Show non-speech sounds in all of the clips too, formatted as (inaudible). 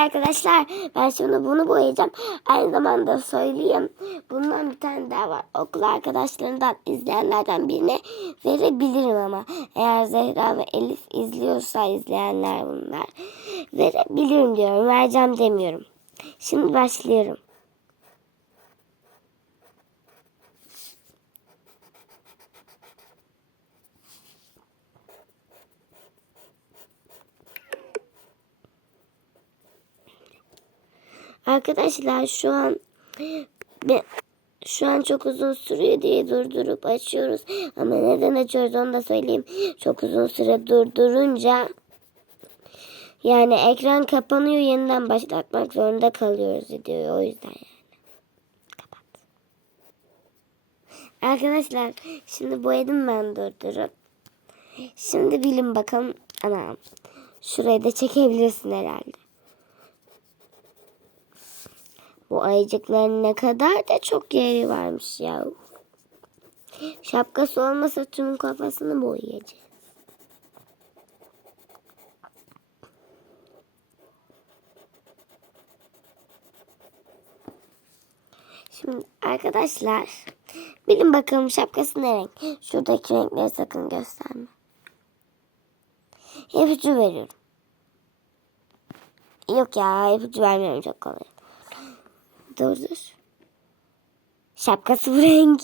arkadaşlar. Ben şimdi bunu boyayacağım. Aynı zamanda söyleyeyim. Bundan bir tane daha var. Okul arkadaşlarından izleyenlerden birine verebilirim ama. Eğer Zehra ve Elif izliyorsa izleyenler bunlar. Verebilirim diyorum. Vereceğim demiyorum. Şimdi başlıyorum. Arkadaşlar şu an şu an çok uzun sürüyor diye durdurup açıyoruz. Ama neden açıyoruz onu da söyleyeyim. Çok uzun süre durdurunca yani ekran kapanıyor yeniden başlatmak zorunda kalıyoruz videoyu o yüzden yani. Kapat. Arkadaşlar şimdi boyadım ben durdurup. Şimdi bilin bakalım. Anam. Şurayı da çekebilirsin herhalde. Bu ayıcıkların ne kadar da çok yeri varmış ya. Şapkası olmasa tüm kafasını boyayacağız. Şimdi arkadaşlar bilin bakalım şapkası ne renk? Şuradaki renkleri sakın gösterme. İpucu veriyorum. Yok ya ipucu vermiyorum çok kolay. Dur dur. Şapkası bu renk.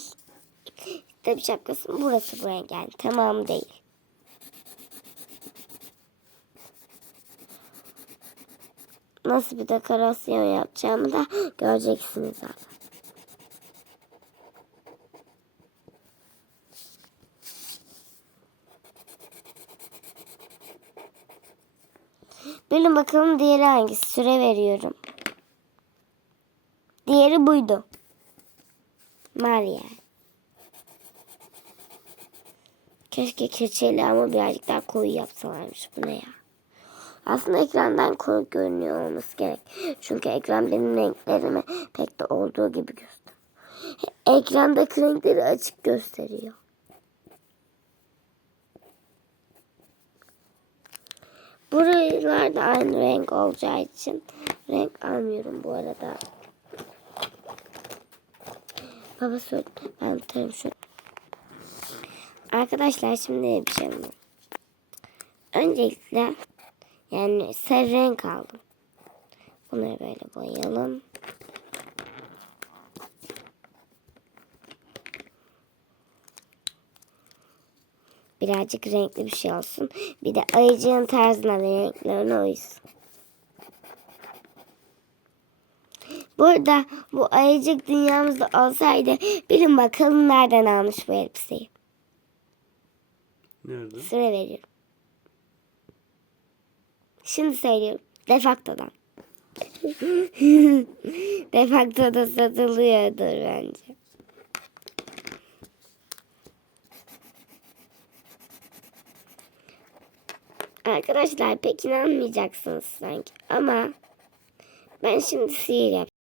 Tabii şapkası burası bu renk yani tamam değil. Nasıl bir dekorasyon yapacağımı da göreceksiniz zaten. Bilin bakalım diğeri hangisi? Süre veriyorum. Diğeri buydu. Maria. Keşke keçeli ama birazcık daha koyu yapsalarmış. Bu ne ya? Aslında ekrandan koyu görünüyor olması gerek. Çünkü ekran benim renklerimi pek de olduğu gibi gösteriyor. Ekrandaki renkleri açık gösteriyor. Buralar da aynı renk olacağı için renk almıyorum bu arada. Baba söyle. Ben tutarım şöyle. Arkadaşlar şimdi bir şey mi? Öncelikle yani sarı renk aldım. Bunları böyle boyayalım. Birazcık renkli bir şey olsun. Bir de ayıcığın tarzına ve renklerine uysun. Burada bu ayıcık dünyamızda olsaydı bilin bakalım nereden almış bu elbiseyi. Nerede? Süre veriyorum. Şimdi söylüyorum. Defaktodan. (laughs) Defaktoda satılıyordur bence. Arkadaşlar pek inanmayacaksınız sanki ama ben şimdi sihir yapacağım.